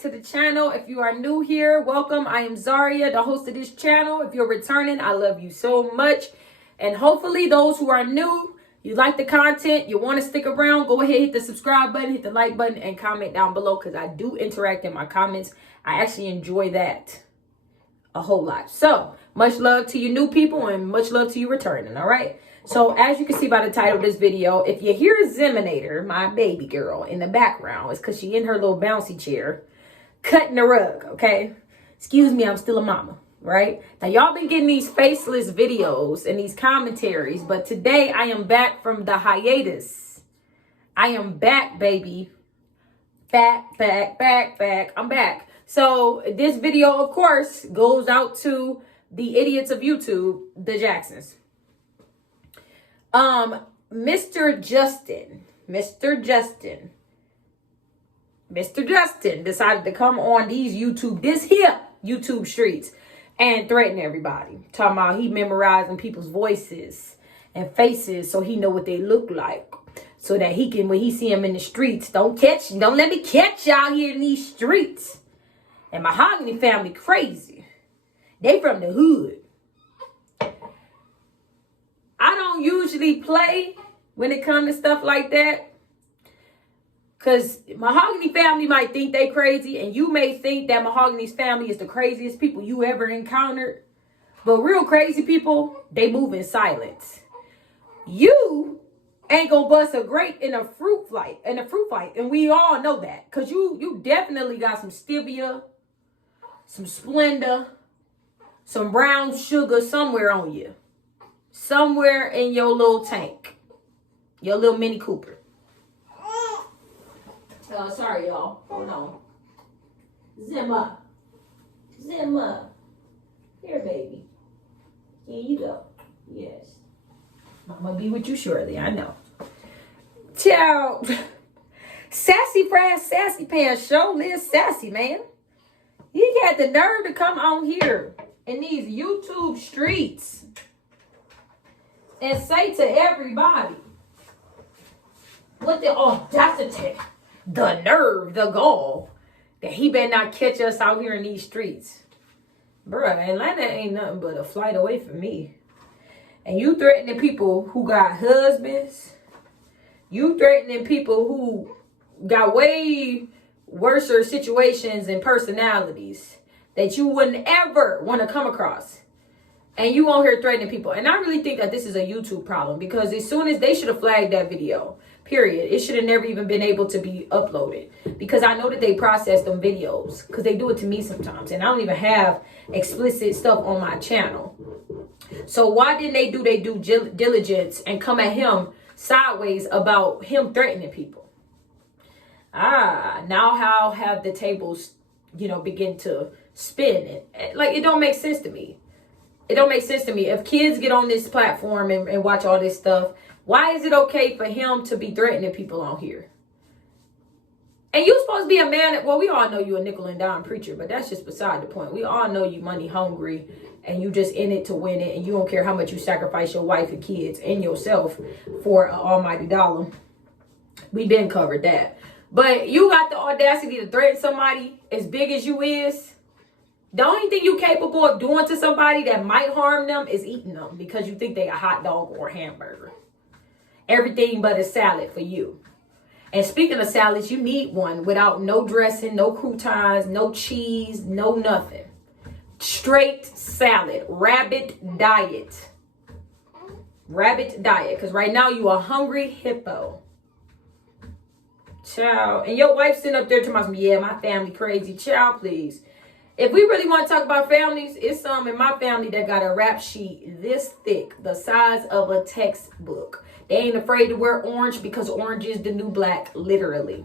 back to the channel. If you are new here, welcome. I am Zaria, the host of this channel. If you're returning, I love you so much. And hopefully those who are new, you like the content, you want to stick around, go ahead, hit the subscribe button, hit the like button, and comment down below because I do interact in my comments. I actually enjoy that a whole lot. So much love to you new people and much love to you returning. All right. So as you can see by the title of this video, if you hear Zeminator, my baby girl, in the background, it's because she in her little bouncy chair cutting the rug. Okay. Excuse me. I'm still a mama. Right now, y'all been getting these faceless videos and these commentaries, but today I am back from the hiatus. I am back, baby. Back. I'm back. So this video, of course, goes out to the idiots of YouTube, the Jacksons. Mr. Justin decided to come on these YouTube streets and threaten everybody. Talking about he memorizing people's voices and faces so he know what they look like. So that he can, when he see them in the streets, don't let me catch y'all here in these streets. And Mahogany family crazy. They from the hood. I don't usually play when it comes to stuff like that. Because Mahogany family might think they crazy. And you may think that Mahogany's family is the craziest people you ever encountered. But real crazy people, they move in silence. You ain't gonna bust a grape in a fruit fight. And we all know that. Because you definitely got some stevia, some Splenda, some brown sugar somewhere on you. Somewhere in your little tank. Your little Mini Cooper. Sorry, y'all. Hold on. Zim up. Here, baby. Here you go. Yes. Mama be with you shortly. I know. Ciao. Sassy Fran, Sassy Pants show. Liz Sassy, man. You got the nerve to come on here in these YouTube streets and say to everybody, what the audacity, the nerve, the gall, that he better not catch us out here in these streets. Bruh, Atlanta ain't nothing but a flight away from me. And you threatening people who got husbands. You threatening people who got way worse situations and personalities that you wouldn't ever want to come across. And you on here threatening people. And I really think that this is a YouTube problem. Because as soon as they should have flagged that video. Period. It should have never even been able to be uploaded. Because I know that they process them videos. Because they do it to me sometimes. And I don't even have explicit stuff on my channel. So why didn't they do their due diligence and come at him sideways about him threatening people? Now how have the tables, begin to spin? Like, it don't make sense to me. It don't make sense to me. If kids get on this platform and watch all this stuff, why is it okay for him to be threatening people on here? And you supposed to be a man well, we all know you a nickel and dime preacher, but that's just beside the point. We all know you money hungry and you just in it to win it. And you don't care how much you sacrifice your wife and kids and yourself for an almighty dollar. We been covered that. But you got the audacity to threaten somebody as big as you is. The only thing you capable of doing to somebody that might harm them is eating them because you think they a hot dog or a hamburger. Everything but a salad for you. And speaking of salads, you need one without no dressing, no croutons, no cheese, no nothing. Straight salad. Rabbit diet. Because right now you a hungry hippo. Child. And your wife sitting up there to me, yeah, my family crazy. Child, please. If we really want to talk about families, it's some in my family that got a rap sheet this thick, the size of a textbook. They ain't afraid to wear orange because orange is the new black, literally.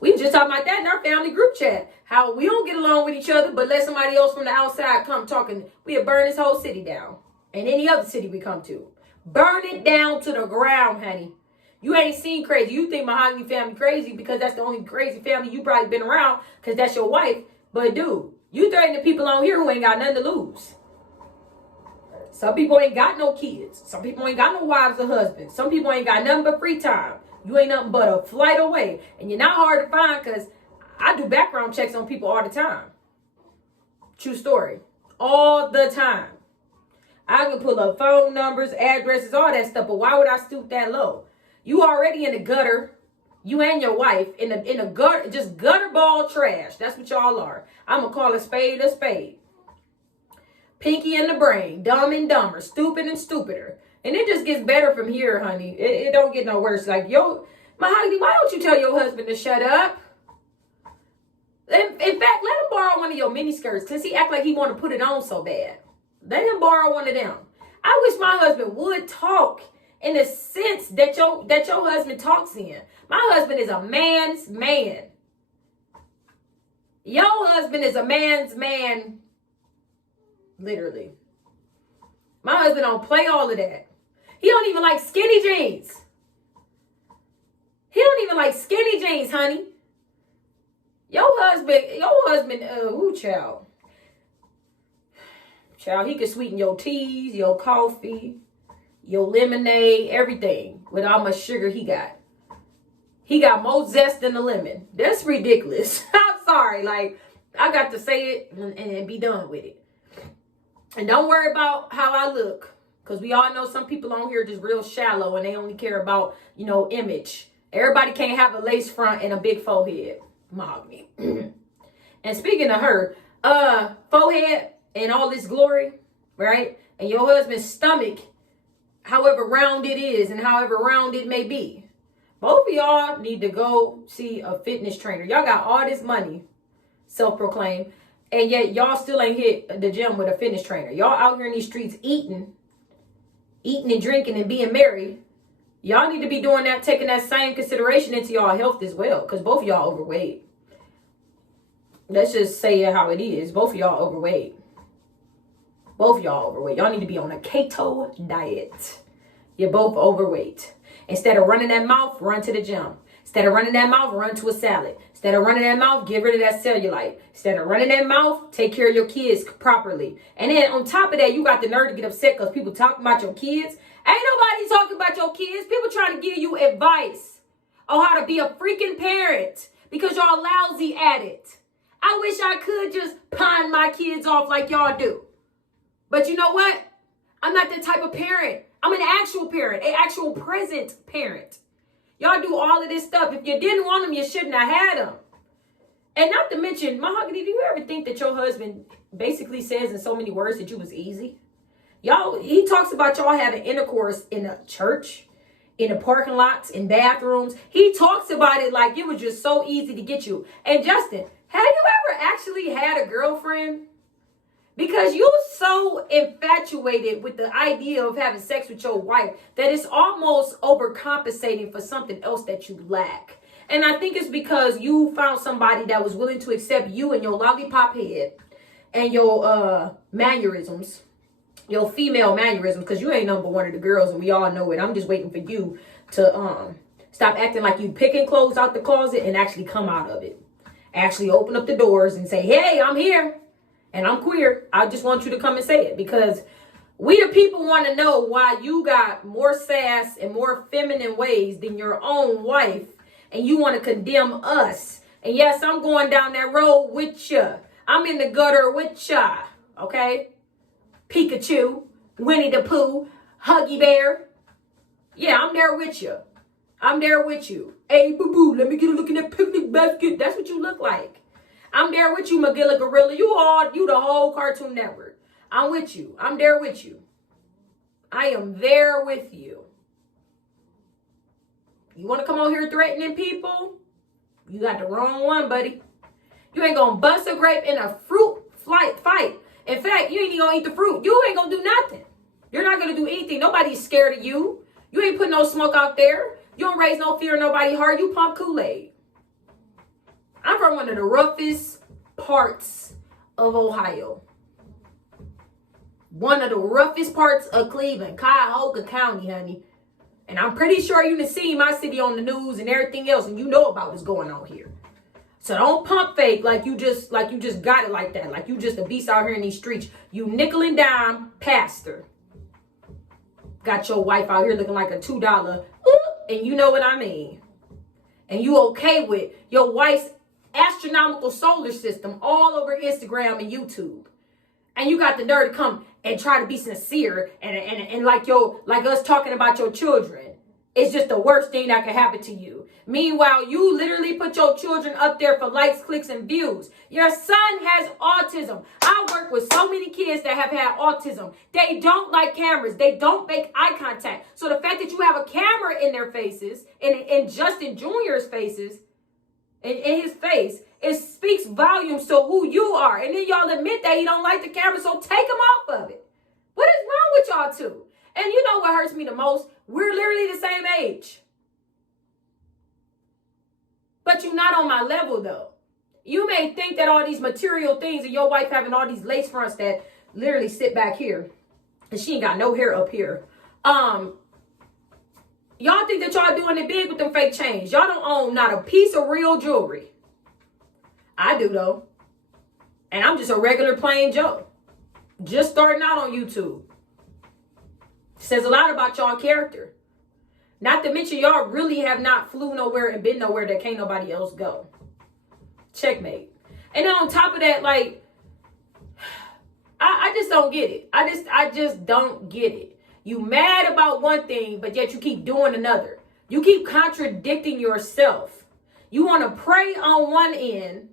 We just talking about that in our family group chat. How we don't get along with each other, but let somebody else from the outside come talking. We'll burn this whole city down. And any other city we come to. Burn it down to the ground, honey. You ain't seen crazy. You think Mahogany family crazy because that's the only crazy family you probably been around because that's your wife. But dude, you threatening people on here who ain't got nothing to lose. Some people ain't got no kids. Some people ain't got no wives or husbands. Some people ain't got nothing but free time. You ain't nothing but a flight away. And you're not hard to find because I do background checks on people all the time. True story. All the time. I can pull up phone numbers, addresses, all that stuff, but why would I stoop that low? You already in the gutter. You and your wife in a gutter, just gutter ball trash. That's what y'all are. I'm going to call a spade a spade. Pinky in the brain, dumb and dumber, stupid and stupider. And it just gets better from here, honey. It don't get no worse. Like, yo, Mahogany, why don't you tell your husband to shut up? In fact, let him borrow one of your mini skirts because he act like he want to put it on so bad. Let him borrow one of them. I wish my husband would talk in the sense that your husband talks in. My husband is a man's man. Your husband is a man's man. Literally. My husband don't play all of that. He don't even like skinny jeans. He don't even like skinny jeans, honey. Your husband, child. Child, he can sweeten your teas, your coffee, your lemonade, everything with how much sugar he got. He got more zest than a lemon. That's ridiculous. I'm sorry. Like, I got to say it and be done with it. And don't worry about how I look. Because we all know some people on here just real shallow and they only care about, image. Everybody can't have a lace front and a big forehead. Mahogany. And speaking of her, forehead and all this glory, right? And your husband's stomach, however round it is and however round it may be. Both of y'all need to go see a fitness trainer. Y'all got all this money, self-proclaimed, and yet y'all still ain't hit the gym with a fitness trainer. Y'all out here in these streets eating and drinking and being married. Y'all need to be doing that, taking that same consideration into y'all health as well, because both of y'all overweight. Let's just say it how it is. Both of y'all overweight. Both of y'all overweight. Y'all need to be on a keto diet. You're both overweight. Instead of running that mouth, run to the gym. Instead of running that mouth, run to a salad. Instead of running that mouth, get rid of that cellulite. Instead of running that mouth, take care of your kids properly. And then on top of that, you got the nerve to get upset because people talking about your kids. Ain't nobody talking about your kids. People trying to give you advice on how to be a freaking parent because y'all lousy at it. I wish I could just pawn my kids off like y'all do. But you know what? I'm not that type of parent. I'm an actual parent, an actual present parent. Y'all do all of this stuff. If you didn't want them, you shouldn't have had them. And not to mention, Mahogany, do you ever think that your husband basically says in so many words that you was easy? He talks about y'all having intercourse in a church, in the parking lots, in bathrooms. He talks about it like it was just so easy to get you. And Justin, have you ever actually had a girlfriend? Because you're so infatuated with the idea of having sex with your wife that it's almost overcompensating for something else that you lack. And I think it's because you found somebody that was willing to accept you and your lollipop head and your mannerisms, your female mannerisms, because you ain't number one of the girls and we all know it. I'm just waiting for you to stop acting like you picking clothes out the closet and actually come out of it. Actually open up the doors and say, hey, I'm here. And I'm queer. I just want you to come and say it because we the people want to know why you got more sass and more feminine ways than your own wife. And you want to condemn us. And yes, I'm going down that road with ya. I'm in the gutter with ya. Okay? Pikachu, Winnie the Pooh, Huggy Bear. Yeah, I'm there with you. I'm there with you. Hey, boo-boo, let me get a look in that picnic basket. That's what you look like. I'm there with you, Magilla Gorilla. You the whole Cartoon Network. I'm with you. I'm there with you. I am there with you. You want to come on here threatening people? You got the wrong one, buddy. You ain't going to bust a grape in a fruit fight. In fact, you ain't even going to eat the fruit. You ain't going to do nothing. You're not going to do anything. Nobody's scared of you. You ain't putting no smoke out there. You don't raise no fear in nobody's heart. You pump Kool-Aid. I'm from one of the roughest parts of Ohio. One of the roughest parts of Cleveland, Cuyahoga County, honey. And I'm pretty sure you done seen my city on the news and everything else, and you know about what's going on here. So don't pump fake like you just got it like that. Like you just a beast out here in these streets. You nickel and dime pastor. Got your wife out here looking like a $2, and you know what I mean. And you okay with your wife's astronomical solar system all over Instagram and YouTube. And you got the nerve to come and try to be sincere and like us talking about your children. It's just the worst thing that can happen to you. Meanwhile, you literally put your children up there for likes, clicks, and views. Your son has autism. I work with so many kids that have had autism. They don't like cameras. They don't make eye contact. So the fact that you have a camera in their faces, in Justin Jr.'s faces, in his face, it speaks volumes to who you are. And then y'all admit that he don't like the camera, so take him off of it. What is wrong with y'all two? And you know what hurts me the most? We're literally the same age. But you're not on my level, though. You may think that all these material things and your wife having all these lace fronts that literally sit back here and she ain't got no hair up here. Y'all think that y'all doing it big with them fake chains. Y'all don't own not a piece of real jewelry. I do, though. And I'm just a regular plain Joe. Just starting out on YouTube. Says a lot about y'all character. Not to mention y'all really have not flew nowhere and been nowhere that can't nobody else go. Checkmate. And then on top of that, like, I just don't get it. I just don't get it. You mad about one thing, but yet you keep doing another. You keep contradicting yourself. You want to pray on one end,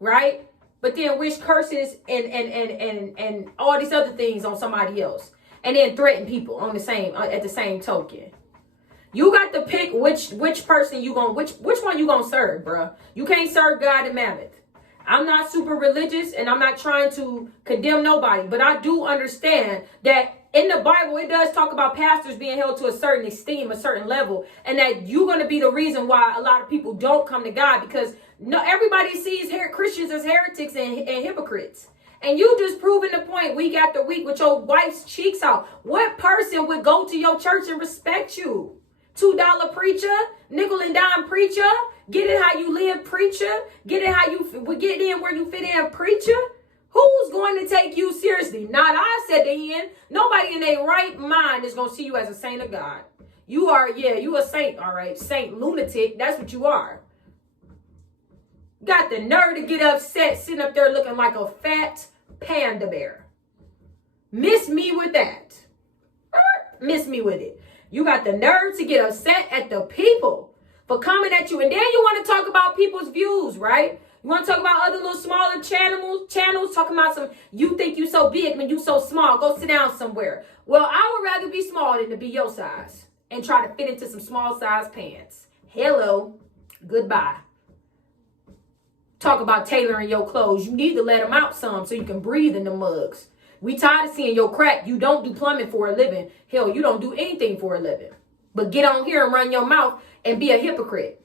right? But then wish curses and all these other things on somebody else. And then threaten people on the same at the same token. You got to pick which person you gonna which one you gonna serve, bruh. You can't serve God and Mammoth. I'm not super religious and I'm not trying to condemn nobody, but I do understand that in the Bible it does talk about pastors being held to a certain esteem, a certain level, and that you're gonna be the reason why a lot of people don't come to God, because no everybody sees Christians as heretics and hypocrites. And you just proving the point week after week with your wife's cheeks out. What person would go to your church and respect you? $2 preacher, nickel and dime preacher, get it how you live preacher, get it how you get in where you fit in preacher. Who's going to take you seriously? Not I, said the end. Nobody in their right mind is going to see you as a saint of God. You are, you a saint, all right. Saint lunatic, that's what you are. Got the nerve to get upset sitting up there looking like a fat panda bear. Miss me with that. Miss me with it. You got the nerve to get upset at the people for coming at you. And then you want to talk about people's views, right? You want to talk about other little smaller channels talking about some, you think you so big when you so small. Go sit down somewhere. Well, I would rather be small than to be your size and try to fit into some small size pants. Hello. Goodbye. Talk about tailoring your clothes. You need to let them out some so you can breathe in the mugs. We tired of seeing your crack. You don't do plumbing for a living. Hell, you don't do anything for a living. But get on here and run your mouth and be a hypocrite.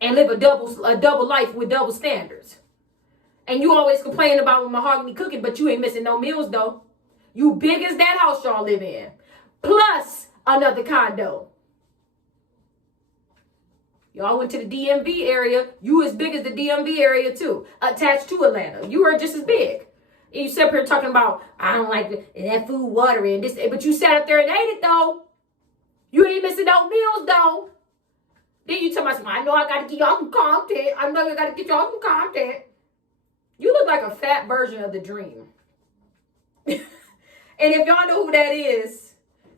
And live a double life with double standards. And you always complaining about mahogany cooking, but you ain't missing no meals, though. You big as that house y'all live in. Plus another condo. Y'all went to the DMV area. You as big as the DMV area, too. Attached to Atlanta. You are just as big. And you sit up here talking about, I don't like that food, water, and this. But you sat up there and ate it, though. You ain't missing no meals, though. Then you tell me, I know I got to get y'all some content. I know I got to get y'all some content. You look like a fat version of the dream. And if y'all know who that is,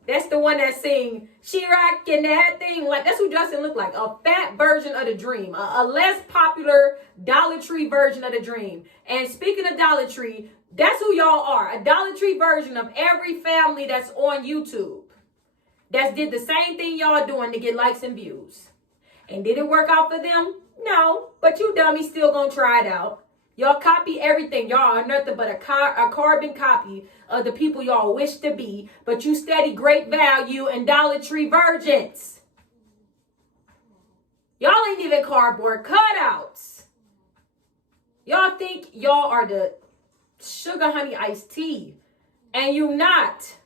that's the one that sing, she rockin' that thing. Like, that's who Justin looked like. A fat version of the dream. A less popular Dollar Tree version of the dream. And speaking of Dollar Tree, that's who y'all are. A Dollar Tree version of every family that's on YouTube. That's did the same thing y'all doing to get likes and views. And did it work out for them? No. But you dummies still gonna try it out. Y'all copy everything. Y'all are nothing but a carbon copy of the people y'all wish to be. But you steady great value and Dollar Tree virgins. Y'all ain't even cardboard cutouts. Y'all think y'all are the sugar honey iced tea. And you not.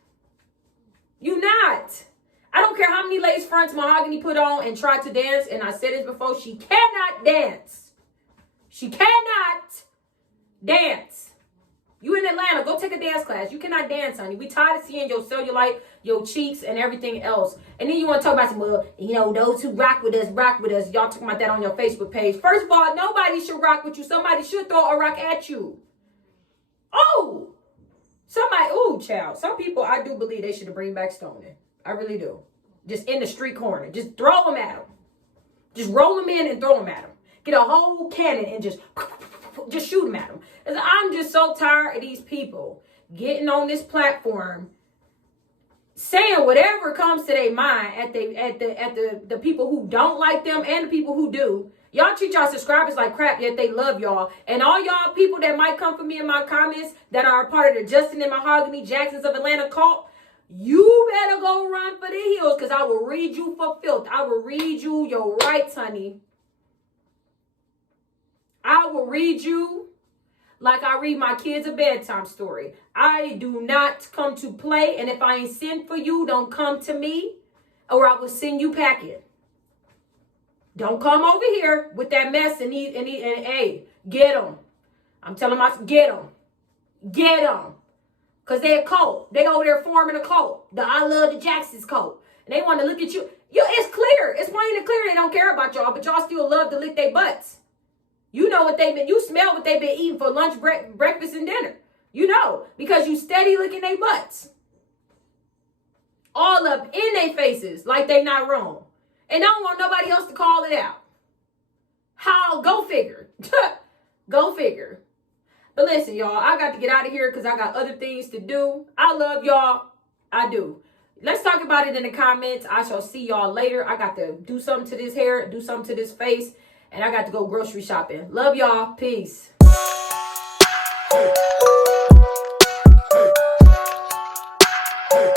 You not. I don't care how many lace fronts Mahogany put on and tried to dance. And I said this before. She cannot dance. She cannot dance. You in Atlanta, go take a dance class. You cannot dance, honey. We tired of seeing your cellulite, your cheeks, and everything else. And then you want to talk about some, well, you know, those who rock with us, rock with us. Y'all talking about that on your Facebook page. First of all, nobody should rock with you. Somebody should throw a rock at you. Oh! Somebody, ooh, child. Some people, I do believe they should bring back stoning. I really do. Just in the street corner. Just throw them at them. Just roll them in and throw them at them. Get a whole cannon and just shoot them at them. I'm just so tired of these people getting on this platform saying whatever comes to their mind at the people who don't like them and the people who do. Y'all treat y'all subscribers like crap, yet they love y'all. And all y'all people that might come for me in my comments that are a part of the Justin and Mahogany Jacksons of Atlanta cult, you better go run for the hills, because I will read you for filth. I will read you your rights, honey. I will read you like I read my kids a bedtime story. I do not come to play, and if I ain't sent for you, don't come to me, or I will send you packing. Don't come over here with that mess and hey, get them. I'm telling myself, get them. Get them. Because they're a cult. They over there forming a cult. The I Love the Jacksons cult. And they want to look at you. It's clear. It's plain and clear they don't care about y'all, but y'all still love to lick their butts. You know what they've been, you smell what they've been eating for lunch, breakfast, and dinner. You know, because you steady licking their butts. All up in their faces like they not wrong. And I don't want nobody else to call it out. How? Go figure. Go figure. But listen, y'all, I got to get out of here because I got other things to do. I love y'all. I do. Let's talk about it in the comments. I shall see y'all later. I got to do something to this hair, do something to this face, and I got to go grocery shopping. Love y'all. Peace. Hey.